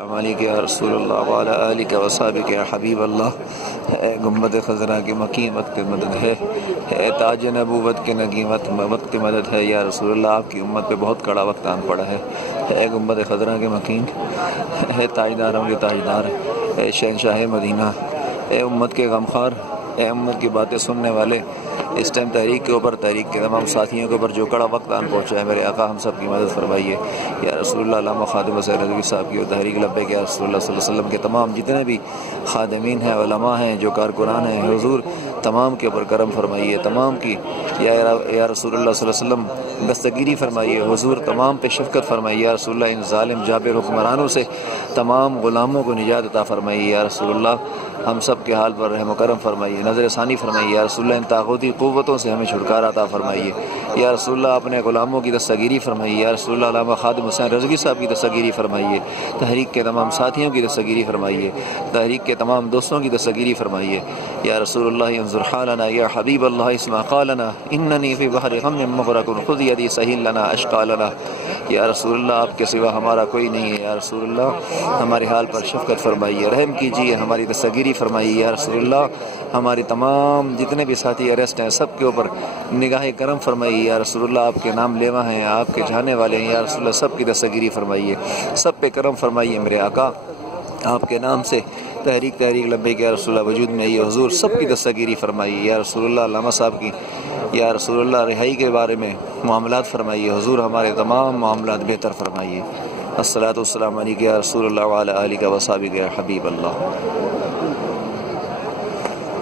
السلام علیکم یا رسول اللہ وعلی آلک و صحابک یا حبیب اللہ۔ اے گنبد خضرا کی مکین وقت مدد ہے، اے تاج نبوت کے نگیمت وقت مدد ہے یا رسول اللہ۔ آپ کی امت پہ بہت کڑا وقت آن پڑا ہے۔ اے گنبد خضرا کے مکین، اے تاجداروں کے تاجدار، اے شہنشاہ مدینہ، اے امت کے غمخوار، اے امت کی باتیں سننے والے، اس ٹائم تحریک کے اوپر، تحریک کے تمام ساتھیوں کے اوپر جو کڑا وقت آن پہنچا ہے، میرے آقا ہم سب کی مدد فرمائیے یا رسول اللہ۔ علامہ خادم حسین رضوی صاحب کی اور تحریک لبیک یا رسول اللہ صلی اللہ علیہ وسلم کے تمام جتنے بھی خادمین ہیں، علماء ہیں، جو کارکنان ہیں، حضور تمام کے اوپر کرم فرمائیے، تمام کی یا رسول اللہ صلی اللہ علیہ وسلم دستگیری فرمائیے، حضور تمام پہ شفقت فرمائیے یا رسول اللہ۔ ان ظالم جابر حکمرانوں سے تمام غلاموں کو نجات عطا فرمائیے یا رسول اللہ۔ ہم سب کے حال پر رحم و کرم فرمائیے، نظر ثانی فرمائیے یا رسول اللہ۔ ان طاغوتی قوتوں سے ہمیں چھٹکارا عطا فرمائیے یا رسول اللہ۔ اپنے غلاموں کی دستگیری فرمائیے یا رسول اللہ۔ علامہ خادم حسین رضوی صاحب کی دستگیری فرمائیے، تحریک کے تمام ساتھیوں کی دستگیری فرمائیے، تحریک کے تمام دوستوں کی دستگیری فرمائیے یا رسول اللہ۔ انظر حالنا یا حبیب اللہ، اسمع قالنا اننی فی بحر غم مغرق، خذ یدی سہیل لنا اشقا لنا یا رسول اللہ۔ آپ کے سوا ہمارا کوئی نہیں ہے یا رسول اللہ۔ ہمارے حال پر شفقت فرمائیے، رحم کیجیے، ہماری دستگیری فرمائیے یا رسول اللہ۔ ہماری تمام جتنے بھی ساتھی اریسٹ ہیں سب کے اوپر نگاہ کرم فرمائیے یا رسول اللہ۔ آپ کے نام لیوا ہیں، آپ کے چاہنے والے ہیں یا رسول اللہ۔ سب کی دستگیری فرمائیے، سب پہ کرم فرمائیے میرے آقا۔ آپ کے نام سے تحریک لبیک یا رسول اللہ وجود میں آئیے، حضور سب کی دستگیری فرمائیے یا رسول اللہ۔ علامہ صاحب کی یا رسول اللہ رہائی کے بارے میں معاملات فرمائیے، حضور ہمارے تمام معاملات بہتر فرمائیے۔ الصلاۃ والسلام علیک یا رسول اللہ وعلی آلک و صحابک یا حبیب اللہ۔